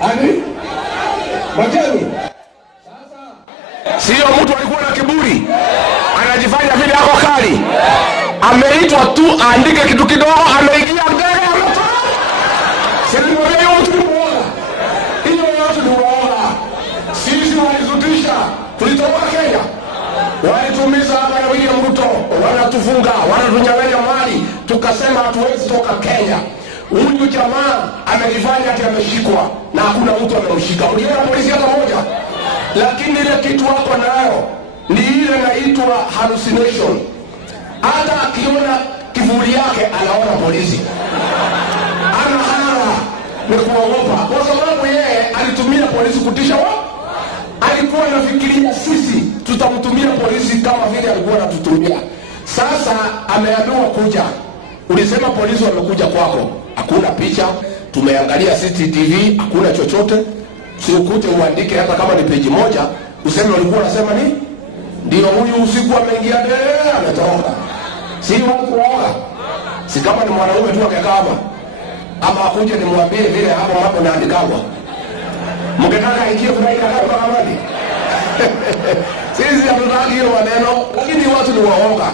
Ani? Matiang'i. Sio mtu alikuwa na kiburi. Anajifanya vile yako kali. Ameitwa tu aandike kitu kidogo, ameingia mbele ametoka. Sisi ndio watu ni muoga. Hiyo watu ni muoga. Sisi walizutisha. Tulitoka Kenya. Walitumiza hapa na William Ruto, wanatufunga, wanatunyang'anya mali, tukasema hatuwezi toka Kenya. Huyu jamaa amejifanya ati ameshikwa na hakuna mtu amemshika. Uliona polisi hata moja. Lakini ile kitu hapo nayo ni ile inaitwa hallucination. Hata akiona kivuli yake anaona polisi. Ana hana ni kuogopa. Kwa sababu yeye alitumia polisi kutisha wao. Alikuwa anafikiria sisi tutamtumia polisi kama vile alikuwa anatutumia. Sasa ameambiwa kuja. Ulisema polisi wamekuja kwako. Hakuna picha, tumeangalia CCTV, hakuna chochote. Si ukute uandike hata kama ni peji moja, useme walikuwa wanasema nini? Ndio huyu usiku ameingia mbele ametoka. Si watu waoga. Si kama ni mwanaume tu akakama. Ama akuje nimwambie vile hapo naandikagwa. Mkitaka ingie tunaika kama amani. Sisi hatutaki hiyo maneno, lakini watu ni waoga.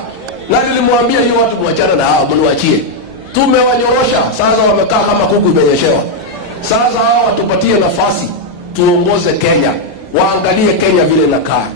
Na nilimwambia hiyo watu muachane na hao, mniachie. Tumewanyorosha, sasa wamekaa kama kuku imenyeshewa. Sasa hao watupatie nafasi tuongoze Kenya. Waangalie Kenya vile inakaa.